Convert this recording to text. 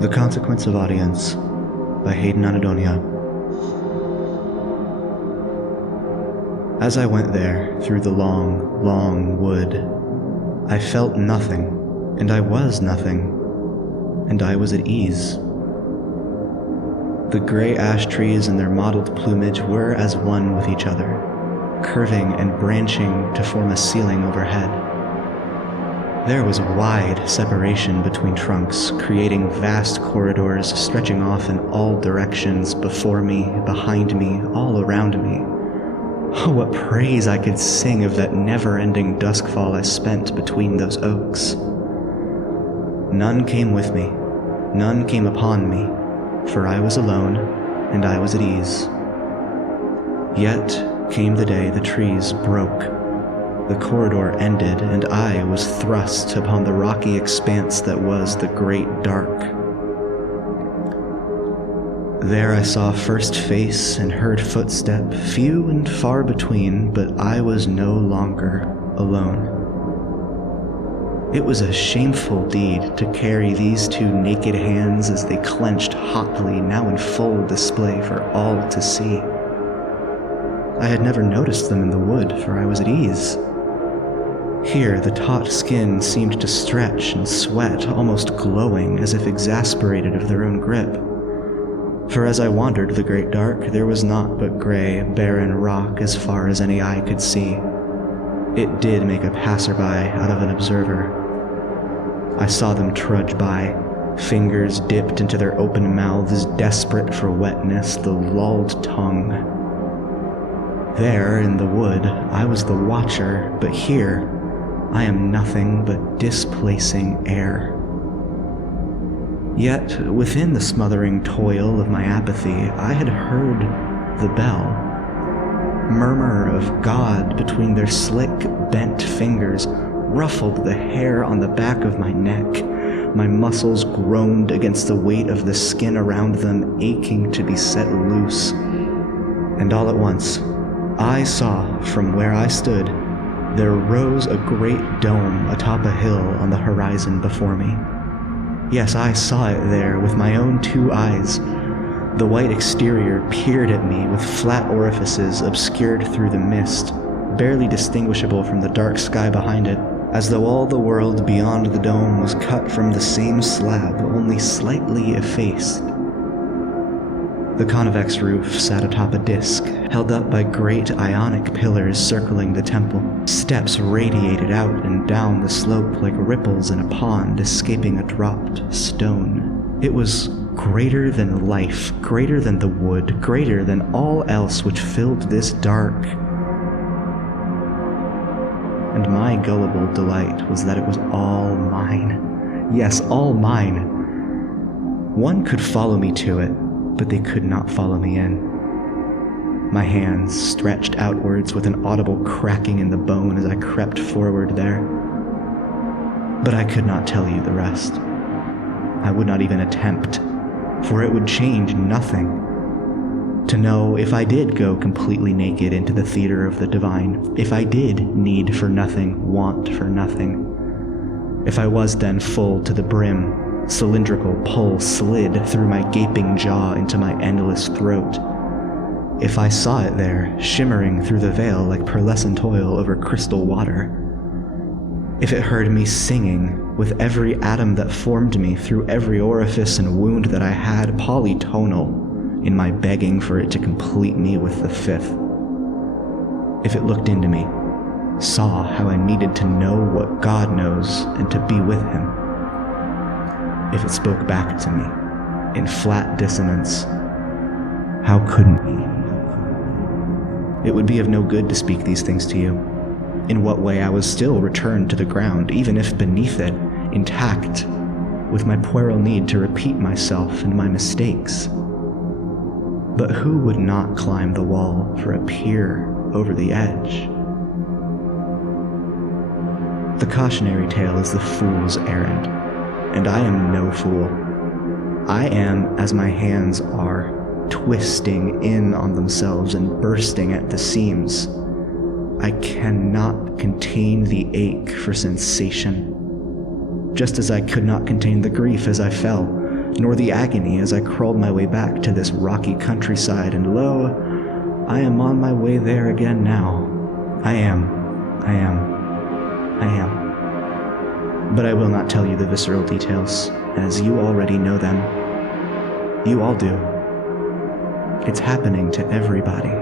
The Consequence of Audience by Hayden Anhedonia. As I went there, through the long, long wood, I felt nothing, and I was nothing, and I was at ease. The gray ash trees and their mottled plumage were as one with each other, curving and branching to form a ceiling overhead. There was wide separation between trunks, creating vast corridors stretching off in all directions, before me, behind me, all around me. Oh, what praise I could sing of that never-ending duskfall I spent between those oaks. None came with me, none came upon me, for I was alone, and I was at ease. Yet came the day the trees broke. The corridor ended, and I was thrust upon the rocky expanse that was the great dark. There I saw first face and heard footstep, few and far between, but I was no longer alone. It was a shameful deed to carry these two naked hands as they clenched hotly, now in full display for all to see. I had never noticed them in the wood, for I was at ease. Here, the taut skin seemed to stretch and sweat, almost glowing, as if exasperated of their own grip. For as I wandered the great dark, there was naught but gray, barren rock as far as any eye could see. It did make a passerby out of an observer. I saw them trudge by, fingers dipped into their open mouths, desperate for wetness, the lolled tongue. There, in the wood, I was the watcher, but here, I am nothing but displacing air. Yet, within the smothering toil of my apathy, I had heard the bell. Murmur of God between their slick, bent fingers ruffled the hair on the back of my neck. My muscles groaned against the weight of the skin around them, aching to be set loose. And all at once, I saw, from where I stood, there rose a great dome atop a hill on the horizon before me. Yes, I saw it there with my own two eyes. The white exterior peered at me with flat orifices obscured through the mist, barely distinguishable from the dark sky behind it, as though all the world beyond the dome was cut from the same slab, only slightly effaced. The convex roof sat atop a disc, held up by great ionic pillars circling the temple. Steps radiated out and down the slope like ripples in a pond escaping a dropped stone. It was greater than life, greater than the wood, greater than all else which filled this dark. And my gullible delight was that it was all mine. Yes, all mine. One could follow me to it, but they could not follow me in. My hands stretched outwards with an audible cracking in the bone as I crept forward there. But I could not tell you the rest. I would not even attempt, for it would change nothing. To know if I did go completely naked into the theater of the divine, if I did need for nothing, want for nothing, if I was then full to the brim, cylindrical pull slid through my gaping jaw into my endless throat. If I saw it there, shimmering through the veil like pearlescent oil over crystal water. If it heard me singing, with every atom that formed me through every orifice and wound that I had, polytonal, in my begging for it to complete me with the fifth. If it looked into me, saw how I needed to know what God knows and to be with Him. If it spoke back to me, in flat dissonance, how couldn't we? It would be of no good to speak these things to you. In what way I was still returned to the ground, even if beneath it, intact, with my puerile need to repeat myself and my mistakes. But who would not climb the wall for a peer over the edge? The cautionary tale is the fool's errand. And I am no fool. I am as my hands are, twisting in on themselves and bursting at the seams. I cannot contain the ache for sensation. Just as I could not contain the grief as I fell, nor the agony as I crawled my way back to this rocky countryside, and lo, I am on my way there again now. I am. But I will not tell you the visceral details, as you already know them. You all do. It's happening to everybody.